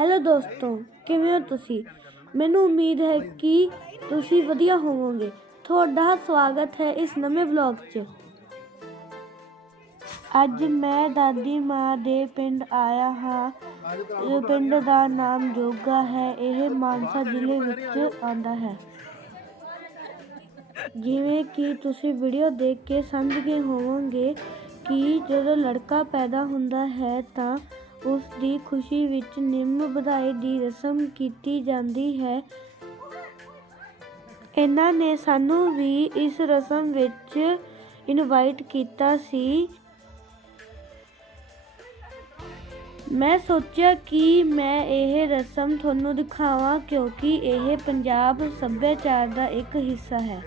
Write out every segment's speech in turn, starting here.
Hello ਦੋਸਤੋ, ਕਿਵੇਂ ਹੋ ਤੁਸੀਂ? ਮੈਨੂੰ ਉਮੀਦ ਹੈ ਕਿ ਤੁਸੀਂ ਵਧੀਆ ਹੋਵੋਗੇ। ਤੁਹਾਡਾ ਸਵਾਗਤ ਹੈ ਇਸ ਨਵੇਂ ਵਲੌਗ 'ਚ। ਅੱਜ ਮੈਂ ਦਾਦੀ ਮਾਂ ਦੇ ਪਿੰਡ ਆਇਆ ਹਾਂ। ਇਹ ਪਿੰਡ ਦਾ ਨਾਮ ਜੋਗਾ ਹੈ। ਇਹ ਮਾਨਸਾ ਜ਼ਿਲ੍ਹੇ ਵਿੱਚ ਆਉਂਦਾ ਹੈ। ਜਿਵੇਂ ਕਿ ਤੁਸੀਂ ਵੀਡੀਓ ਦੇਖ ਕੇ ਸਮਝ ਗਏ ਹੋਵੋਗੇ ਕਿ ਜਦੋਂ ਲੜਕਾ ਪੈਦਾ ਹੁੰਦਾ ਹੈ ਤਾਂ ਉਸ ਦੀ ਖੁਸ਼ੀ ਵਿੱਚ ਨਿੰਮ ਵਧਾਈ ਦੀ ਰਸਮ ਕੀਤੀ ਜਾਂਦੀ ਹੈ। ਇਹਨਾਂ ਨੇ ਸਾਨੂੰ ਵੀ ਇਸ ਰਸਮ ਵਿੱਚ ਇਨਵਾਈਟ ਕੀਤਾ ਸੀ। ਮੈਂ ਸੋਚਿਆ ਕਿ ਮੈਂ ਇਹ ਰਸਮ ਤੁਹਾਨੂੰ ਦਿਖਾਵਾਂ ਕਿਉਂਕਿ ਇਹ ਪੰਜਾਬ ਸੱਭਿਆਚਾਰ ਦਾ ਇੱਕ ਹਿੱਸਾ ਹੈ।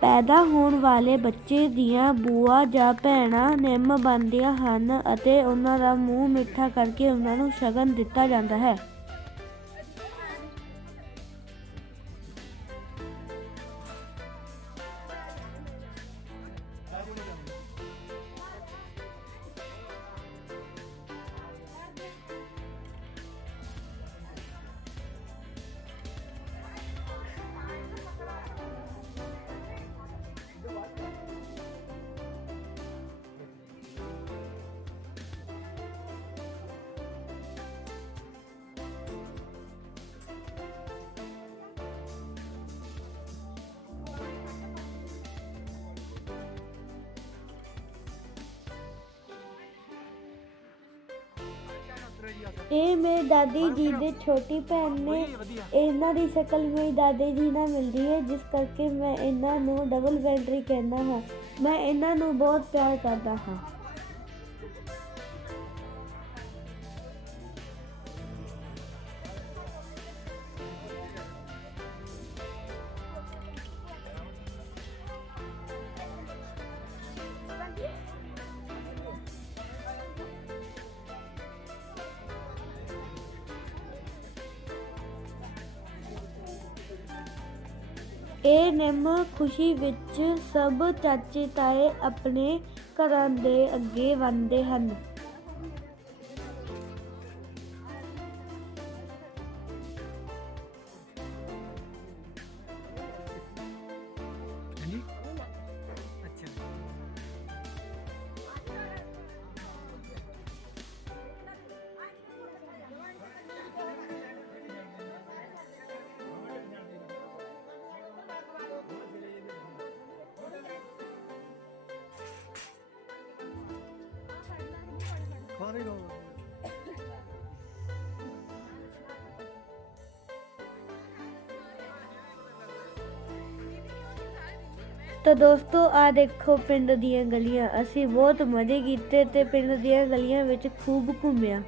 ਪੈਦਾ ਹੋਣ ਵਾਲੇ ਬੱਚੇ ਦੀਆਂ ਬੂਆ ਜਾਂ ਭੈਣਾਂ ਨਿੰਮ ਬੰਨ੍ਹਦੀਆਂ ਹਨ ਅਤੇ ਉਹਨਾਂ ਦਾ ਮੂੰਹ ਮਿੱਠਾ ਕਰਕੇ ਉਹਨਾਂ ਨੂੰ ਸ਼ਗਨ ਦਿੱਤਾ ਜਾਂਦਾ ਹੈ। ਇਹ ਮੇਰੀ ਦਾਦੀ ਜੀ ਦੇ ਛੋਟੀ ਭੈਣ ਨੇ। ਇਹਨਾਂ ਦੀ ਸ਼ਕਲ ਮੇਰੀ ਦਾਦੀ ਜੀ ਨਾਲ ਮਿਲਦੀ ਹੈ, ਜਿਸ ਕਰਕੇ ਮੈਂ ਇਹਨਾਂ ਨੂੰ ਡਬਲ ਬੈਟਰੀ ਕਹਿੰਦਾ ਹਾਂ। ਮੈਂ ਇਹਨਾਂ ਨੂੰ ਬਹੁਤ ਪਿਆਰ ਕਰਦਾ ਹਾਂ। ਇਹ ਨਿੰਮ ਖੁਸ਼ੀ ਵਿੱਚ ਸਭ ਚਾਚੇ ਤਾਏ ਆਪਣੇ ਘਰਾਂ ਦੇ ਅੱਗੇ ਵੰਡਦੇ ਹਨ। ਹਾਂਜੀ? ਖਾ ਰਹੇ ਤਾਂ ਦੋਸਤੋ ਆ ਦੇਖੋ ਪਿੰਡ ਦੀਆਂ ਗਲੀਆਂ। ਅਸੀਂ ਬਹੁਤ ਮਜ਼ੇ ਕੀਤੇ ਤੇ ਪਿੰਡ ਦੀਆਂ ਗਲੀਆਂ ਵਿੱਚ ਖੂਬ ਘੁੰਮਿਆ।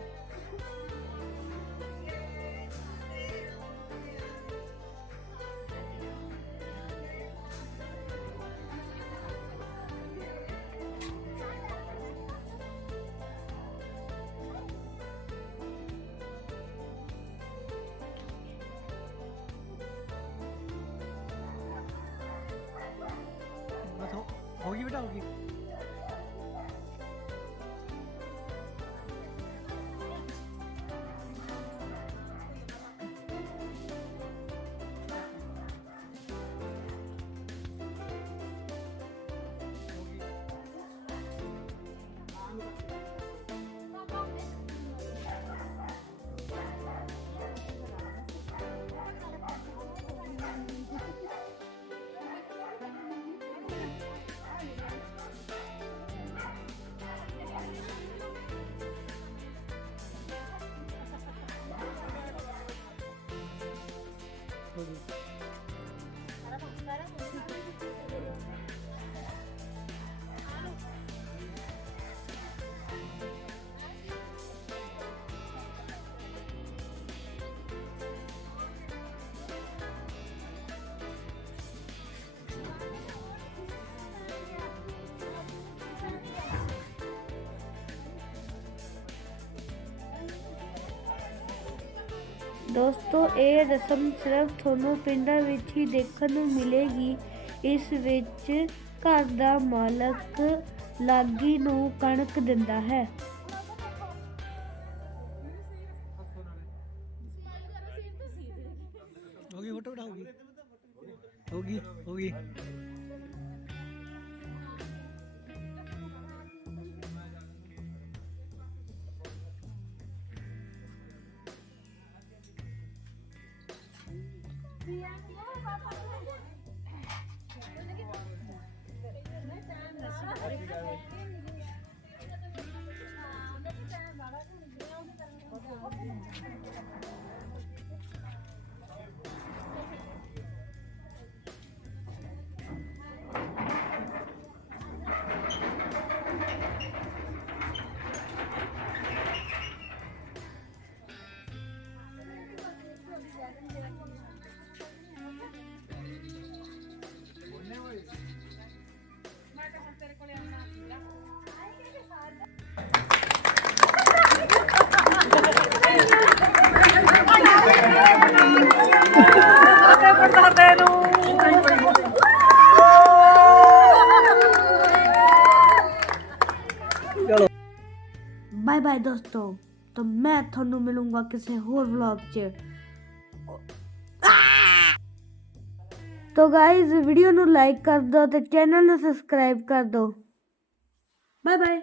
ਹੋ ਹੋ ਗਈ ਦੋਸਤੋ, ਇਹ ਰਸਮ ਸਿਰਫ ਤੁਹਾਨੂੰ ਪਿੰਡਾਂ ਵਿੱਚ ਹੀ ਦੇਖਣ ਨੂੰ ਮਿਲੇਗੀ। ਇਸ ਵਿੱਚ ਘਰ ਦਾ ਮਾਲਕ ਲਾਗੀ ਨੂੰ ਕਣਕ ਦਿੰਦਾ ਹੈ। ਹੋਗੀ ਫੋਟੋ ਬਿਠਾਓਗੀ ਹੋਗੀ ਹੋਗੀ Iya, jangan. ਦੋਸਤੋ ਤਾਂ ਮੈਂ ਤੁਹਾਨੂੰ ਮਿਲੂੰਗਾ ਕਿਸੇ ਹੋਰ ਵਲੌਗ 'ਚ। ਤੋ ਗਾਇਜ਼ ਵੀਡੀਓ ਨੂੰ ਲਾਈਕ ਕਰ ਦਿਓ ਤੇ ਚੈਨਲ ਨੂੰ ਸਬਸਕ੍ਰਾਈਬ ਕਰ ਦਿਓ। Bye bye